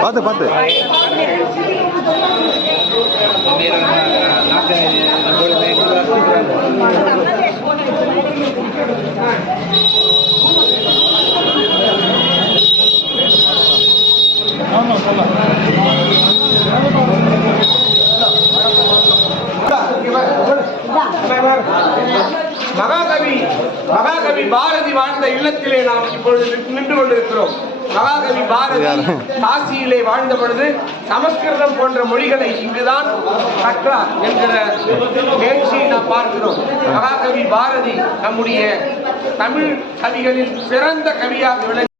பார்த்து பார்த்து மகாகவி பாரதி வாழ்ந்த இல்லத்திலே நாம் இப்பொழுது நின்று கொண்டிருக்கிறோம். மகாகவி பாரதி காசியிலே வாழ்ந்த பொழுது சமஸ்கிருதம் போன்ற மொழிகளை இங்குதான் கற்றார் என்கிற பேச்சியை நாம் பார்க்கிறோம். மகாகவி பாரதி நம்முடைய தமிழ் கவிகளில் சிறந்த கவியாக விளங்கி